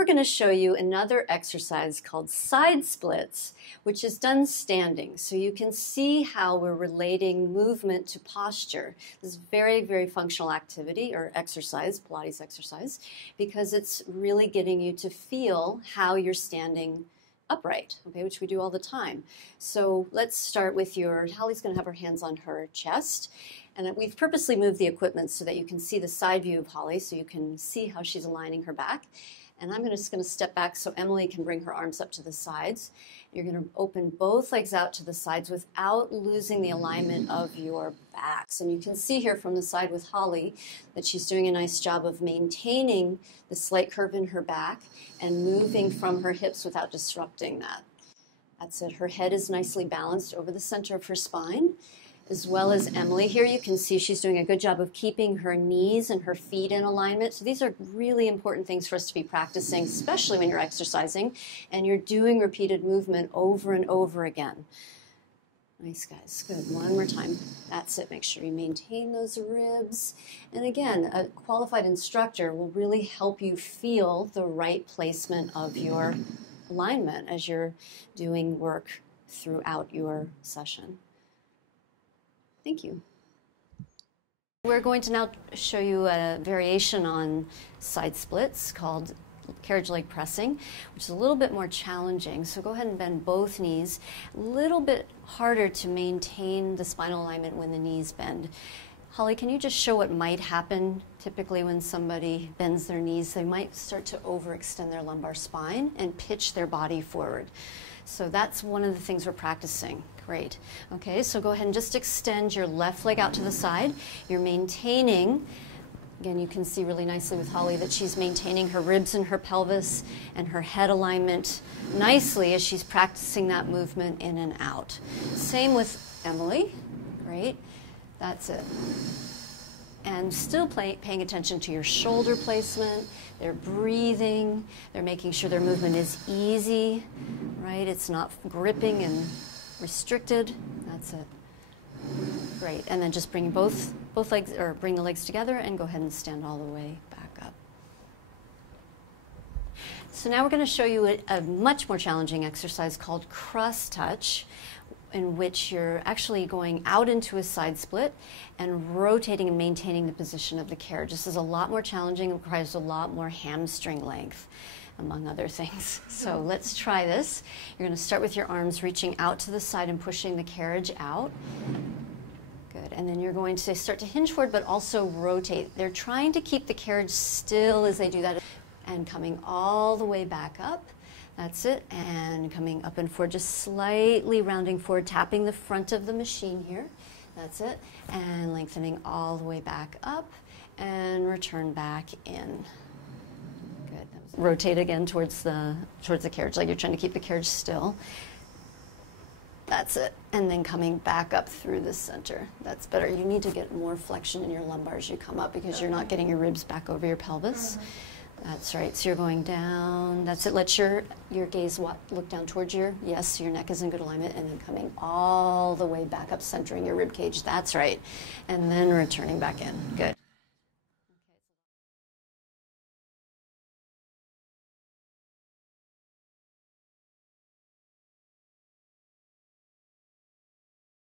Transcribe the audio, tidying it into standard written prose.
We're going to show you another exercise called side splits, which is done standing. So you can see how we're relating movement to posture. This is very, very functional activity or exercise, Pilates exercise, because it's really getting you to feel how you're standing upright, okay, which we do all the time. So let's start with Holly's going to have her hands on her chest. And we've purposely moved the equipment so that you can see the side view of Holly, so you can see how she's aligning her back. And I'm just going to step back so Emily can bring her arms up to the sides. You're going to open both legs out to the sides without losing the alignment of your backs. And you can see here from the side with Holly that she's doing a nice job of maintaining the slight curve in her back and moving from her hips without disrupting that. That's it. Her head is nicely balanced over the center of her spine, as well as Emily. Here you can see she's doing a good job of keeping her knees and her feet in alignment. So these are really important things for us to be practicing, especially when you're exercising and you're doing repeated movement over and over again. Nice, guys. Good. One more time. That's it. Make sure you maintain those ribs. And again, a qualified instructor will really help you feel the right placement of your alignment as you're doing work throughout your session. Thank you. We're going to now show you a variation on side splits called Carriage Leg Pressing, which is a little bit more challenging. So go ahead and bend both knees. A little bit harder to maintain the spinal alignment when the knees bend. Holly, can you just show what might happen typically when somebody bends their knees? They might start to overextend their lumbar spine and pitch their body forward. So that's one of the things we're practicing. Great. Okay, so go ahead and just extend your left leg out to the side. You're maintaining, again, you can see really nicely with Holly that she's maintaining her ribs and her pelvis and her head alignment nicely as she's practicing that movement in and out. Same with Emily. Great. That's it. And still paying attention to your shoulder placement. They're breathing. They're making sure their movement is easy, right? It's not gripping and restricted. That's it. Great. And then just bring both legs, or bring the legs together and go ahead and stand all the way back up. So now we're going to show you a much more challenging exercise called Crust Touch, in which you're actually going out into a side split and rotating and maintaining the position of the carriage. This is a lot more challenging. It requires a lot more hamstring length, among other things. So let's try this. You're going to start with your arms reaching out to the side and pushing the carriage out. Good. And then you're going to start to hinge forward, but also rotate. They're trying to keep the carriage still as they do that, and coming all the way back up. That's it. And coming up and forward, just slightly rounding forward, tapping the front of the machine here. That's it. And lengthening all the way back up and return back in. Good. Rotate again towards the carriage, like you're trying to keep the carriage still. That's it. And then coming back up through the center. That's better. You need to get more flexion in your lumbar as you come up because you're not getting your ribs back over your pelvis. That's right. So you're going down. That's it. Let your gaze look down towards your neck is in good alignment, and then coming all the way back up, centering your rib cage. That's right. And then returning back in. Good.